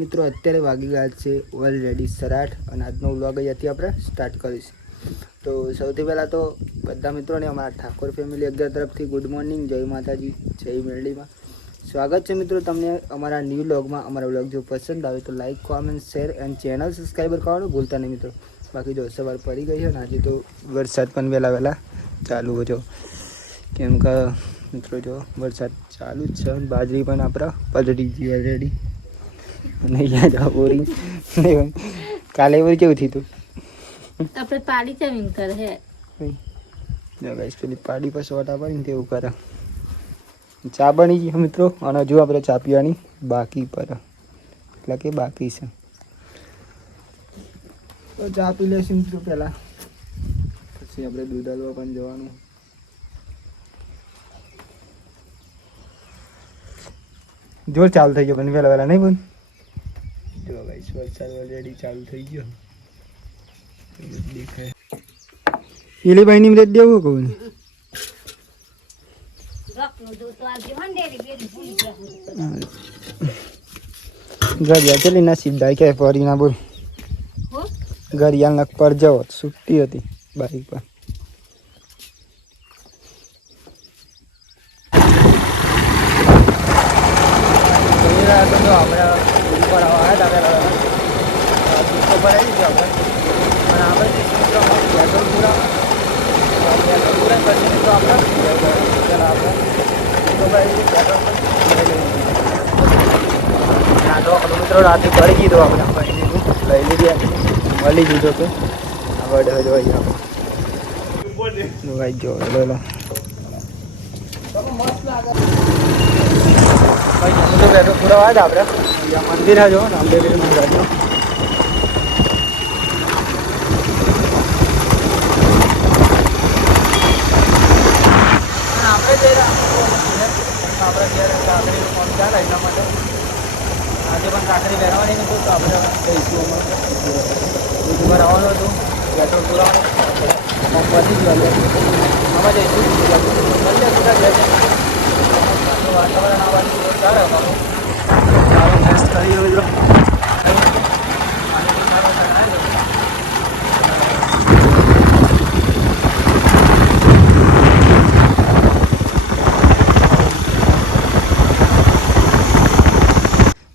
મિત્રો અત્યારે વાગી ગયા છે ઓલરેડી 8:30 અને આજનો વ્લોગ અહીંયાથી આપણે સ્ટાર્ટ કરીશું. તો સૌથી પહેલાં તો બધા મિત્રોને અમારા ઠાકોર ફેમિલી અગિયાર તરફથી ગુડ મોર્નિંગ, જય માતાજી, જય મેરડીમાં. સ્વાગત છે મિત્રો તમને અમારા ન્યૂ વ્લોગમાં. અમારા વ્લોગ જો પસંદ આવે તો like, comment, share and channel subscriber કરવાનું ભૂલતા નહીં મિત્રો. બાકી જો સવાર પડી ગઈ છે ને આજે તો વરસાદ પણ વહેલા ચાલુ હતો, કેમ કે મિત્રો જો વરસાદ ચાલુ જ છે. બાજરી પણ આપણા પલળી ગઈ ઓલરેડી. અને અહીંયા જાવ બોરી કાલે બોરી કેવું થયું તું આપણે પાડી જમીન કરે હે જો ગાઈસ પેલી પાડી પર સોટા પડીને તેવું કરે. ચા બની ગઈ મિત્રો અને હજુ આપણે ચા પીવાની બાકી પર એટલે કે બાકી છે. તો ચા પી લઈશું મિત્રો પહેલાં, પછી આપણે દૂધ હાલવા પણ જવાનું. જોર ચાલુ થઈ ગયો પણ વહેલા નહીં બોલ. જો ગાઈસ વરસાદ ઓલરેડી ચાલુ થઈ ગયો દેખાય. પેલી ભાઈની મદદ દેવું કહું ને ઘડિયાળ ચલી નસીબ દાય કે ફરી ના બોલ. ઘડિયાળ નક પર જવો છૂટી હતી બાઈક પર. આપણે ઉપર આવ્યા હતા અને આપણે પેટ્રોલ પૂરા કરીને તો આપણે મિત્રો રાતે પડી ગઈ તો આપણે લઈ લીધી, મળી દીધો તો આવડે જો ભાઈ જો લો પેટ્રોલ પૂરા આવ્યા હતા આપણે મંદિર જો રામદેવ મંદિર. આપણે જ્યારે કાંકરી ફોન ચાલે એટલા માટે આજે પણ કાંકરી પહેરવાની નથી, તો આપણે જઈશું. બીજું આવવાનું હતું પેટ્રોલ પુરાવાનું પહોંચી જ આમાં જઈશું. વાતાવરણ આવવાની ચાલે ટેસ્ટ કરીએ મિત્રો.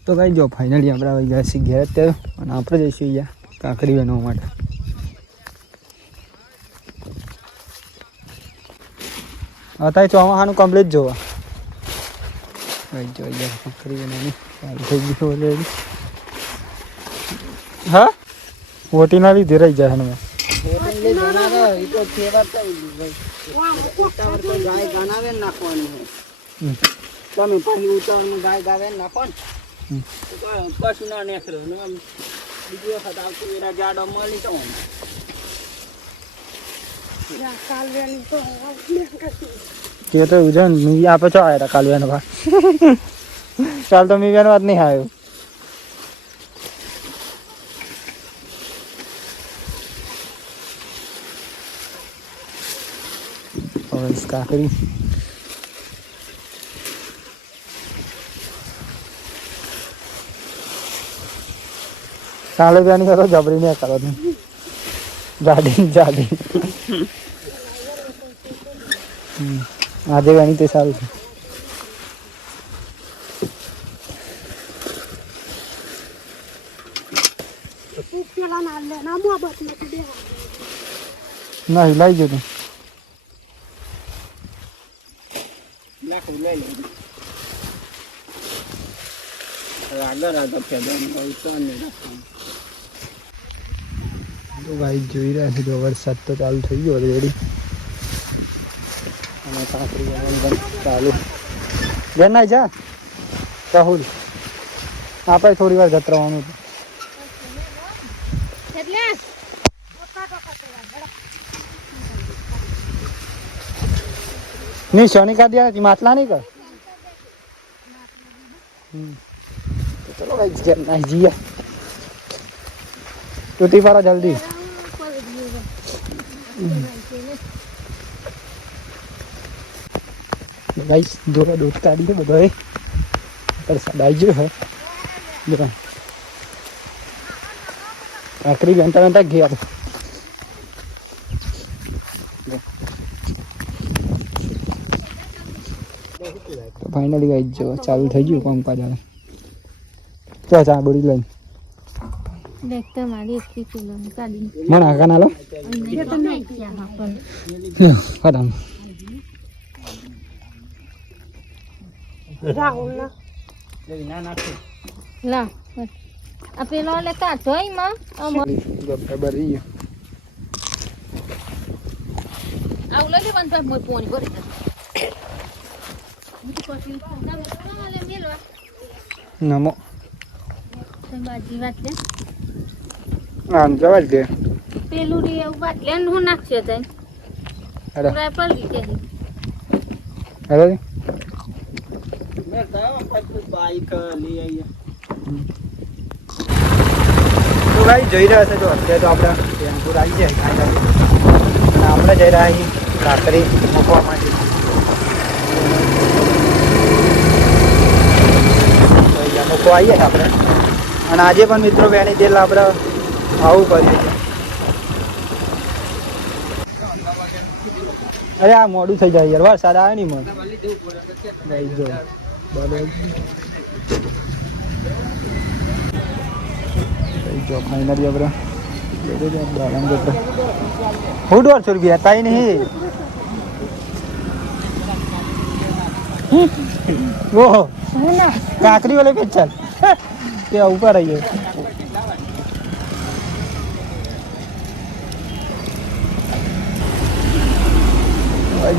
તો કઈ જો ફાઇનલી આપણે આવી ગયા છીએ ઘેર અત્યારે, અને આપણે જઈશું અહીંયા કાંકરી બનવા માટે. અત્યારે ચોમાસાનું કમ્પ્લીટ જોવા કઈ જો અહીંયા કાંકરી બનવાની ચાલુ થઈ ગયું ઓલરેડી. હા ઓટીના લીધે રહી જાય ને તમે પાછી ઉતાવળમાં ગાય ગાવે નાખો ને કશું ના નીકળે. બીજી વખત આવતું એના જાડો મળી તો કે તો ઉજન મી આપે છો આયા કાલવેનો ભાગ ચાલ તો મી વાત નહીં આવ્યો. और काकरी સાલે બેની કરો જબરી ને કરો જાડી આજે બેની તે સારું છે. ના લઈ જતું ભાઈ જોઈ રહ્યા છે. જો વરસાદ તો ચાલુ થઈ ગયો ઓલરેડી અને કાંકરી ચાલુ. ઘેર ના જા રાહુલ આપણે થોડી વાર જતરવાનું હતું. નહીં સોની કા દિયા નથી માટલા નહીં કર. ચલો ભાઈ ઘેર ના જઈએ टूटी पारा जल्दी गाइस दूर दूध काढ़ी है बधाई पर सदाई जो है આખરી વેંતા વેંતા ઘેર ફાઇનલી ગાઈ જો ચાલુ થઈ ગયું પંપા જાણે તો ચા બોરી લઈને દેખતા મારી એટલી કિલો કાઢી મને આકા ના લો ખતમ લા આ પેલો લે કાઢો એમાં બરી આવું લઈ લેવાનું ભાઈ મોય પોણી ભરી નમો બાજી વાત લે આમ જવા જ દે પેલું રે એવું વાત લે હું નાખશે તઈ હેલો પૂરા પડી કે હેલો તો ભાઈ જઈ રહ્યા છે તો અત્યારે તો આપણે ટેમ્પોર આવી જાય ફાઇનલી અને આપણે જઈ રહ્યા છીએ રાત્રે મૂકવા માટે મૂકવા આવીએ આપણે અને આજે પણ મિત્રો વેણી તેલ આપણે આવું કરીએ છીએ અરે આ મોડું થઈ જાય યાર વરસાદ આવે નહીં મને જો જો ફાઇનલી આપણે હું 150 રૂપિયા તાઈ નહીં ઓહો કાકરી વાले पे चल ये ऊपर आइए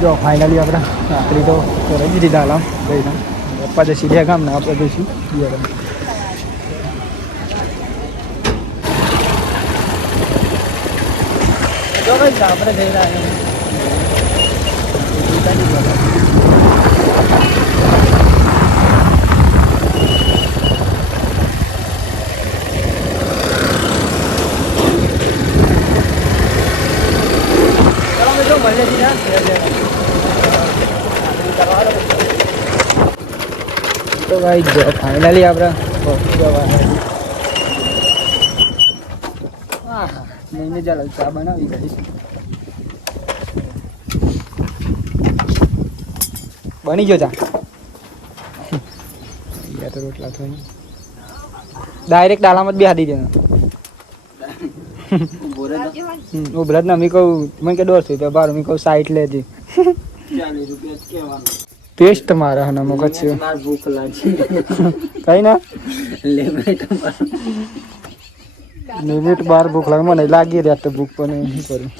જો ફાઇનલી આપણે કાકરી તો કરી દીધી દાલામ ગઈ પપ્પા જે સીધ્યા ગામ ને આપણે જઈશું જો ભાઈ આપણે જઈ રહ્યા તો ભાઈ જો ફાઇનલી આપણે પહોંચી જવા નહીં ચાલો ચા બનાવી દઈશ બની ગયો ચા તો રોટલા થઈ ડાયરેક્ટ ડાલામાં જ બેહાડી દેના ઉભરત ના મી કહું મને કે 150 રૂપિયા બાર મી કહું 60 લેતી 40 રૂપિયા કેવાનું ટેસ્ટ મારા હના મગજ છે ભૂખ લાગી કઈ ના લિમિટ બાર ભૂખ લાગે મને લાગી રહ્યા તો ભૂખ પણ નહીં કરું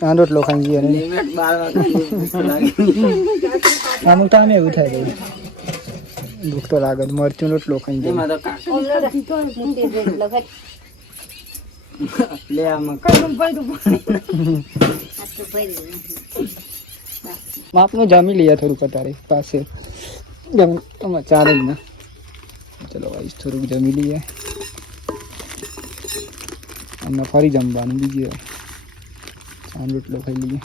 ચાંદ રોટલો ખાઈ ગયો આનું કામ એવું થાય ભૂખ તો લાગે મરચું રોટલો ખાઈ જાય આપનું જામી લઈએ થોડુંક તારી પાસે ચાર જ ના ચલો ભાઈ થોડુંક જમી લઈએ અને ફરી જમવાનું બીજું ચાંદ રોટલો ખાઈ લઈએ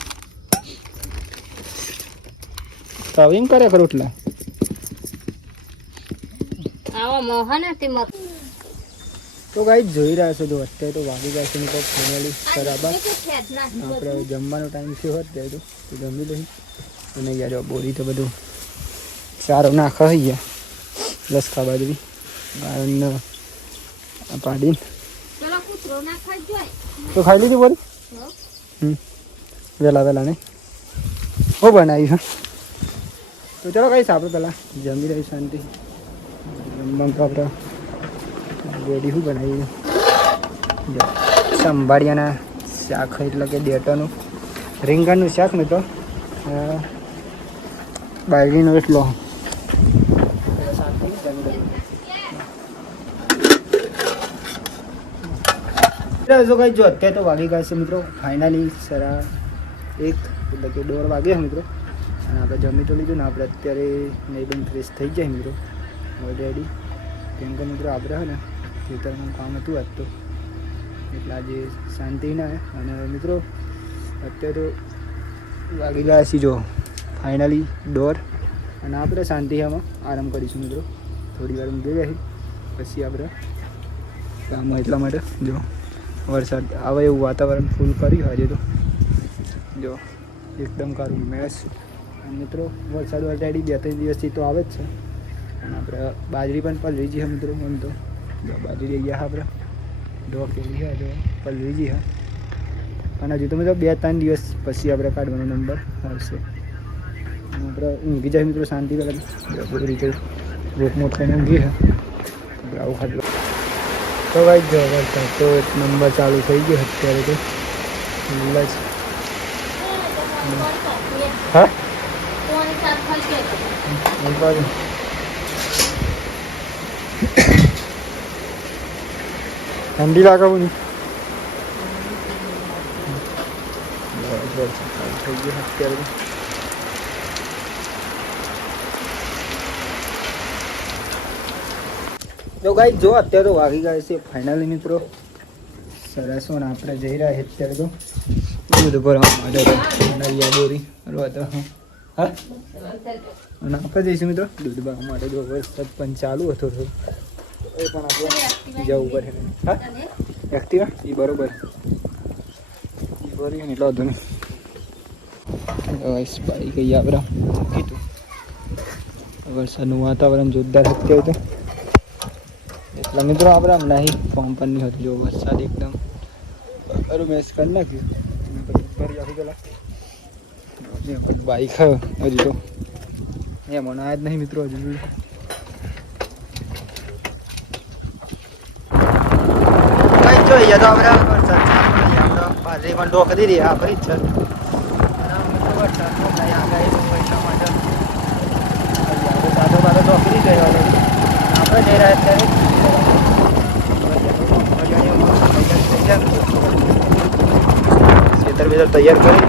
તો એમ કરે રોટલા તો ગાઈ જોઈ રહ્યા છો જો અત્યારે તો વાગી ગયા છે તો ફાઇનલી બરાબર આપણે જમવાનો ટાઈમ થયો હોત ત્યારે તો જમી લઈ અને યાર બોરી તો બધું સારો ના ખાઈ ગયા લસકા બાજરી ગાળણ પાડીને તો ખાઈ લીધી બોરી વહેલા વહેલા નહીં હું બનાવી તો ચલો કહીશ આપણે પહેલાં જમી રહી શાંતિ જમવાનું તો આપણે રેડી શું બનાવીએ સંભાળિયાના શાક એટલે કે ડેટાનું રીંગણનું શાક ને તો બાજરીનો એટલો જો કઈ જો અત્યારે તો વાગી ગયા છે મિત્રો ફાઇનલી 1:30 એટલે કે 1:30 વાગ્યા મિત્રો અને આપણે જમી તો લીધું ને આપણે અત્યારે નહીં બંધ ફ્રેશ થઈ જાય મિત્રો ઓલરેડી કેમ કે મિત્રો આપણે હે ને ખેતરનું કામ હતું આજ તો એટલે આજે શાંતિ ના અને મિત્રો અત્યારે તો વાગી ગયા છીએ જો ફાઇનલી 1:30 અને આપણે શાંતિ આમાં આરામ કરીશું મિત્રો થોડી વાર ઊંઘી ગયા પછી આપણે ગામમાં એટલા માટે જો વરસાદ આવે એવું વાતાવરણ ફૂલ કર્યું હજે તો જો એકદમ કારું મેસ મિત્રો વરસાદ ઓલરેડી 2-3 દિવસથી તો આવે જ છે અને આપણે બાજરી પણ પલળી છે મિત્રો એમ તો જો બાજરી લઈ ગયા આપણે ડો કેવી છે જો પલળી છે અને હજુ તો મિત્રો 2-3 દિવસ પછી આપણે કાઢવાનો નંબર આવશે આપણે ઊંઘી જાય મિત્રો શાંતિ પહેલાં બધી રીતે રોકમોટ થઈને ઊંઘી છે આપણે આવું ખાટલો તો ભાઈ જો વરસાદ તો એક નંબર ચાલુ થઈ ગયો અત્યારે તો લીલા જ હા ઠંડી લાગે નહીં થઈ ગયો અત્યારે તો ગાઈ જો અત્યારે તો વાગી ગયા છે ફાઇનલી મિત્રો સરસ ને આપણે જઈ રહ્યા છે અત્યારે તો દૂધ ભરવા માટે નળિયા દોરી બરોબર તો હા અને આપણે જઈશું મિત્રો દૂધ ભરવા માટે જો વરસાદ પણ ચાલુ હતો થોડું એ પણ આપણે જવું પડે હા એક્ટિવા એ બરોબર એ ભરી ને એટલે વધુ નહીં બાઈક ગઈ આપણે કીધું વરસાદનું વાતાવરણ જોરદાર અત્યારે તો એટલા મિત્રો આપણે આમ નહીં ફોર્મ પર નહીં હતું જો વરસાદ એકદમ મેસ કરી નાખ્યું ભરી આપી પેલા બાઈક હજુ તો એમ અનાજ જ નહીં મિત્રો હજુ જો અહીંયા તો આપણે વરસાદ બાજરી પણ ઢોકરી રહી આપણી જ છે વરસાદ સાદો બાદો ઢોકરી ગયો આપણે જઈ રહ્યા અત્યારે ખેતર બેતર તૈયાર કરી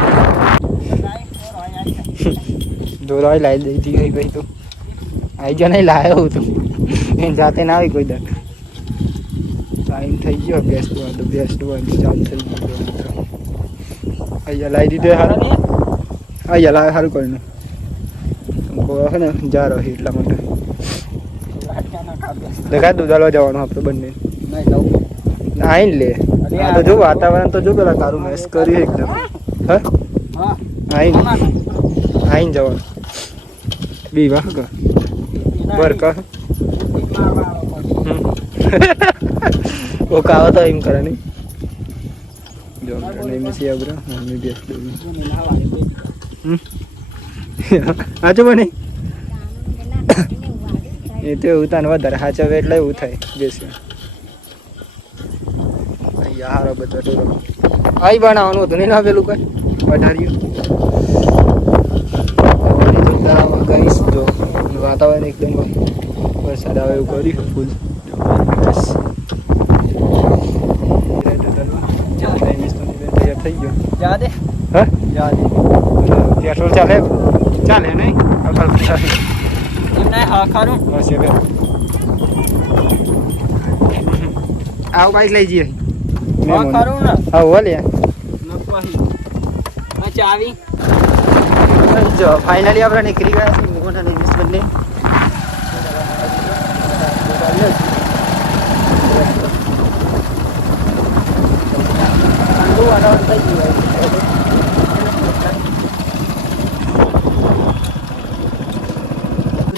દોરાઈ લાવી દીધી ગઈ ભાઈ તો આવી ગયો નહીં લાવ્યો હું તો એ જાતે ના આવી કોઈ દર ટાઈમ થઈ ગયો બેસ્ટ તો બેસ્ટ ચાલુ થઈ ગયો અહીંયા લાવી દીધો સારા ને અહીંયા લાવે સારું કરીને હે ને જા રહ્યો એટલા માટે દેખાય દૂધ હાલવા જવાનું આપણે બંને આઈને લે આ તો જો વાતાવરણ તો જો પેલા તારું મેસ કર્યું એકદમ હા આઈને જવાનું બી વાહ કા ઓ કાવા તો એમ કરે નહીં જો નહીં મસી આબરા મમ્મી બેસ હાચું બને એ તો એવું તને વધારે સાચવે એટલે એવું થાય બેસી અહીંયા હારો બધો ટોરો આઈ બનાવવાનું હતું નહીં ના પેલું કઈ વધાર્યું ગઈશ જો વાતાવરણ એકદમ વરસાદ આવે એવું કર્યું ફૂલ બસ તૈયાર થઈ ગયો જા દે હા જા દે પેટ્રોલ ચાલે નહીં બસ આવ બાઈક લઈ જઈએ હા લે ચાવી જો ફાઇનલી આપણે નીકળી ગયા છીએ મોટા ઇન્વેસ્ટમેન્ટને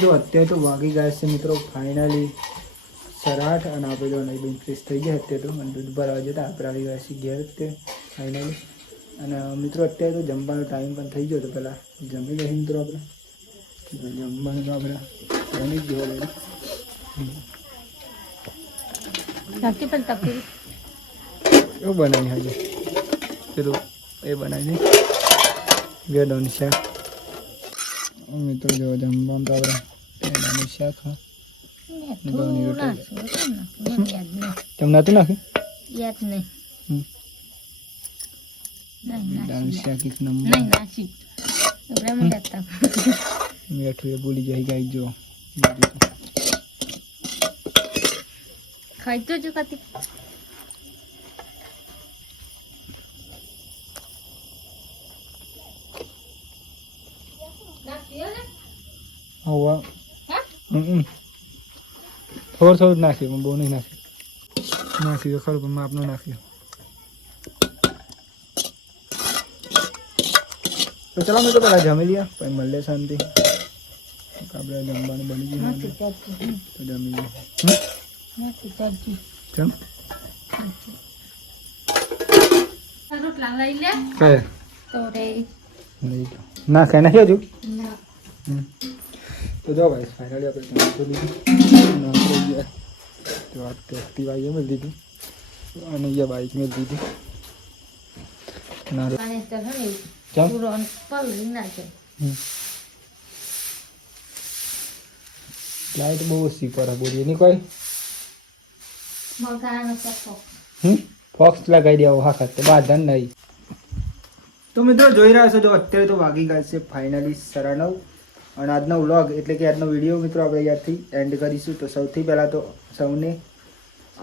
જો અત્યારે તો વાગી ગયા છે મિત્રો ફાઇનલી 8:30 અને આપણે જો નહીં ફ્રેશ થઈ ગયા અત્યારે તો અને દૂધ ભરવા જતા આપણે આવી ગયા છીએ ઘેર અત્યારે ફાઇનલી અને મિત્રો અત્યારે તો જમવાનો ટાઈમ પણ થઈ ગયો તો પહેલાં જમી લઈએ મિત્રો આપણે જમવાનું તો આપણે જમી જ ગયો એવું બનાવી હજુ પેલું એ બનાવી ગેડોની શાક મિત્રો જો જમવાનું તો આપણે પેલાનું શાક હા ઘઉંની રોટલી તમને નતું નાખ્યું દાળ શાક એક નંબર મીઠું એ ભૂલી જાય ગાઈ જો ખાઈ તો જો કતી હવા થોડું નાખ્યું પણ બહુ નહીં નાખ્યું ખરું પણ માપનું નાખ્યું. તો ચલો મેં તો પેલા જમી લઈએ પછી મળે શાંતિ. આપણે જમવાનું બની ગયું નથી ચાલતું. તો જમી લઈએ. નથી ચાલતું. ચમ આ રોટલા લઈ લે કઈ તો રે ના ખાઈ નાખ્યો હજુ. ના તો જો ભાઈ ફાઇનલી આપણે નાસ્તો લીધું તો આ એક્ટિવા એ મેળ દીધું અને અહીંયા બાઇક મેળ દીધી. ના પાણી તો હે ને ચમ પૂરો પલળી નાખે. લાઈટ બહુ ઓછી પડે બોલીએ નહીં કોઈ. બગાનો સફો ફોક્સ લગાવી દેવો હા ખાતે બાધન નહીં. તો મિત્રો જોઈ રહ્યા છો જો અત્યારે તો વાગી ગયા છે ફાઇનલી 9:30 અને આજનો વ્લોગ એટલે કે આજનો વિડીયો મિત્રો આપણે અહીંયાથી એન્ડ કરીશું. તો સૌથી પહેલાં તો સૌને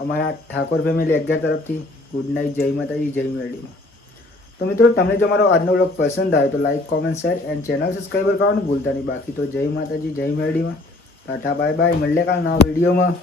અમારા ઠાકોર ફેમિલી 11 તરફથી ગુડ નાઇટ, જય માતાજી, જય મેરડીમાં. તો મિત્રો તમને જો અમારો આજનો વ્લોગ પસંદ આવે તો like, comment, share and channel subscriber કરવાનું ભૂલતા નહીં. બાકી તો જય માતાજી, જય મેરડીમાં. Tata bye bye. મળીએ કાલ નવા વિડીયોમાં.